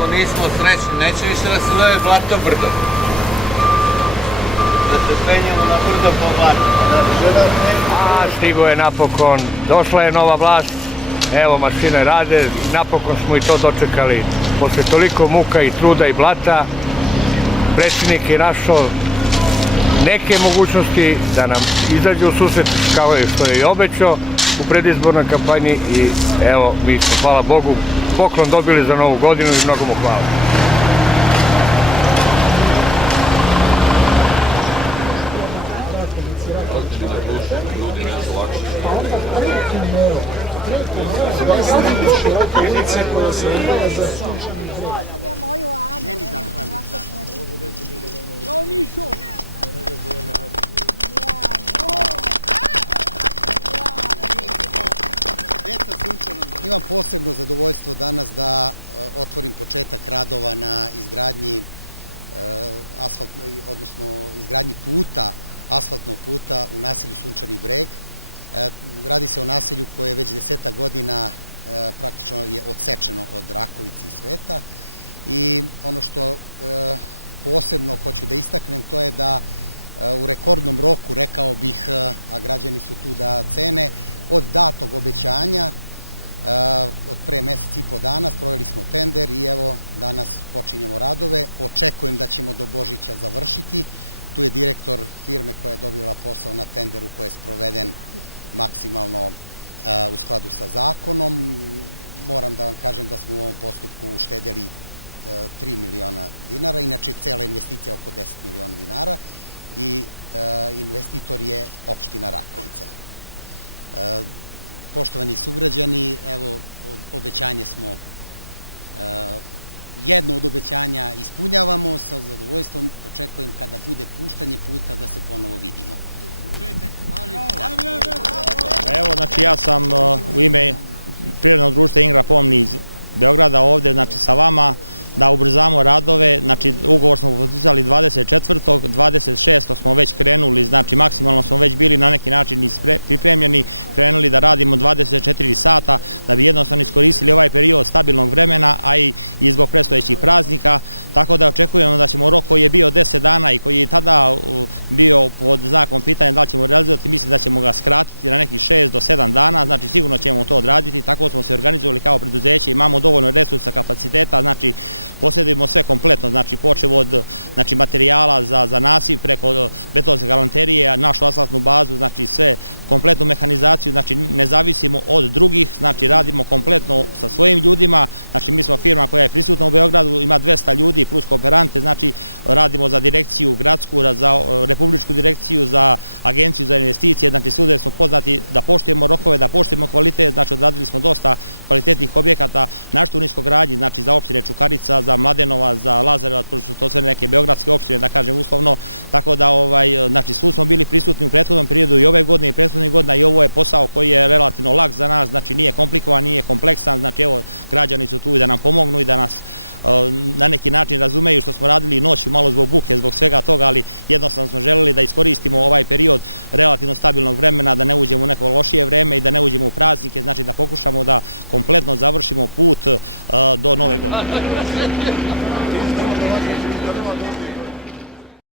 ako nismo srećni, neće više da se zove Blato Brdo. Da se penjemo na brdo po blatu. A stigo je napokon, došla je nova vlast, evo mašine rade, napokon smo i to dočekali. Posle toliko muka i truda i blata, predsjednik je našao neke mogućnosti da nam izađe u susret kao je što je i obećao u predizbornoj kampanji i evo mi smo, hvala Bogu, poklon dobili za novu godinu i mnogo mu hvala. Imam posebno zadovoljstvo danas da otvorim početak radova na izgradnji izgradnji puta, asfaltnog puta u naselju Sunčani Breg. Radi se o naselju koje već 10 godina praktično je odsečeno od Rakovice i sveta i ono što posebno hoću da istaknem to je da u rekordnom roku, rekao bih, a građani su tu da cene, od datog obećanja od pre mesec i po dana sproveli smo tender i evo danas počinjemo radove. Očekujem da ćemo do Božića završiti. Tu je direktor firme koja je dobila posao na tenderu koji je sproveden maksimalno u skladu sa zakonom. Moram da vam kažem da smo u ovom postupku uštedeli 3 miliona dinara, inače cela investicija oko 10 miliona dinara i investitor je opština Rakovica. Poštovani sugrađani, evo obećanje smo, jedno od obećanja ispunjavamo, sa zadovoljstvom očekujem kada bude puštanje puta da se ponovo vidimo. Evo, znači ja sam u ime Privrednog društva Ingra Pomni iz Beograda ovde, znači sa vama da ubrzamo radove, znači ugovor smo potpisali 24. 26. smo već krenuli, znači maksimalno smo već bili na neki način pripremljeni, krenuli da radimo 24 sata da bi jednostavno iskoristili ovaj period stabilnog vremena, a i zbog predstojećih praznika, tako da očekujemo da ćemo rok koji je bio 10 dana i koji je tada bio pod znakom pitanja da li ćemo realizovati, mislim da ćemo ga skratiti na nekih 6 do 7 dana, znači sigurno ćemo to odraditi, tako smo se organizovali kao preduzeće, imamo dovoljno resursa, kapaciteta, znači posjedujemo sve kompletno, znači počev od materijala za nasip preko betonske galanterije, našu asfaltnu bazu, znači sve kompletnu mehanizaciju, znači ne zavisimo od drugih, znači radimo kompletno sa svojim ljudima, znači mi smo firma koja je prisutna u Beogradu, ima 200 ljudi plus kooperante, znači radimo za direkciju gradsku, za republičku direkciju, za agenciju za investicije, znači svuda smo poznati da poštujemo rokove, da poštujemo kvalitet, znači odradili smo dosta kvalitetnih objekata, našto u niskogradnji, znači za opštine Čukarica, za Mladenovac, za Lazarevac, pošto su to sve neke beogradske opštine, da kažem uslovno, tako da znači svu smo bili prisutni u prethodnom periodu i ove godine i prethodnih godina i ovo je posao koji je relativno lak za nas, znači nije komplikovan, nije kompleksan, znači evo građani su tu i da nam pomognu i da nas na neki način razumeju što smo radili noću malo zbog buke, zbog svega toga, ali jednostavno smo želeli da iskoristimo ovaj period relativno stabilnog vremena, da ne uđemo u neko lošije vreme i da ne uđemo u praznike, znači da pokušamo da kompletno završimo put do nove godine.